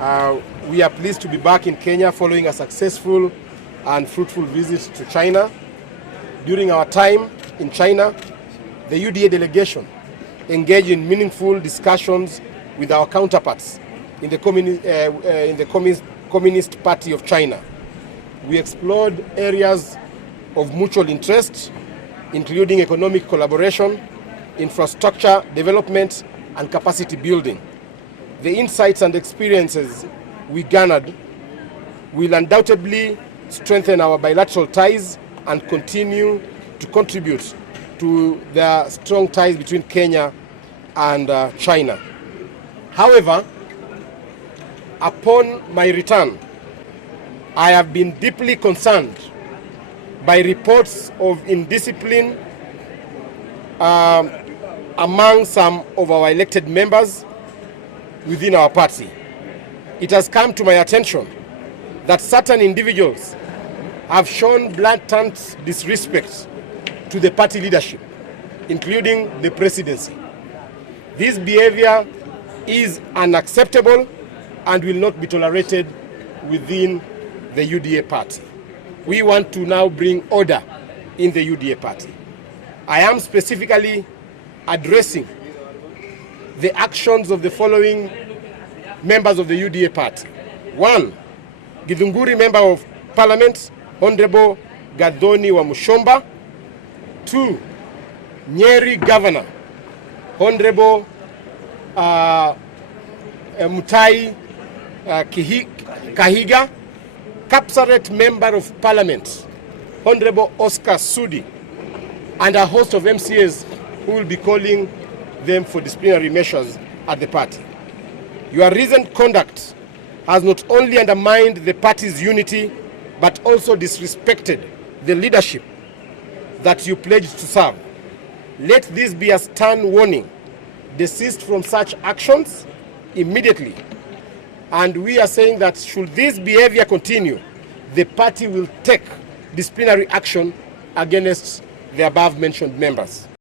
We are pleased to be back in Kenya following a successful and fruitful visit to China. During our time in China, the UDA delegation engaged in meaningful discussions with our counterparts in the Communist Party of China. We explored areas of mutual interest, including economic collaboration, infrastructure development, and capacity building. The insights and experiences we garnered will undoubtedly strengthen our bilateral ties and continue to contribute to the strong ties between Kenya and China. However, upon my return, I have been deeply concerned by reports of indiscipline among some of our elected members within our party. It has come to my attention that certain individuals have shown blatant disrespect to the party leadership, including the presidency. This behavior is unacceptable and will not be tolerated within the UDA party. We want to now bring order in the UDA party. I am specifically addressing the actions of the following members of the UDA party. 1. Githunguri Member of Parliament, Honorable Gathoni wa Mushomba. 2. Nyeri Governor, Honorable Mutahi Kahiga. Kapsaret Member of Parliament, Honorable Oscar Sudi, and a host of MCAs who will be calling them for disciplinary measures at the party. Your recent conduct has not only undermined the party's unity, but also disrespected the leadership that you pledged to serve. Let this be a stern warning. Desist from such actions immediately. And we are saying that should this behavior continue, the party will take disciplinary action against the above mentioned members.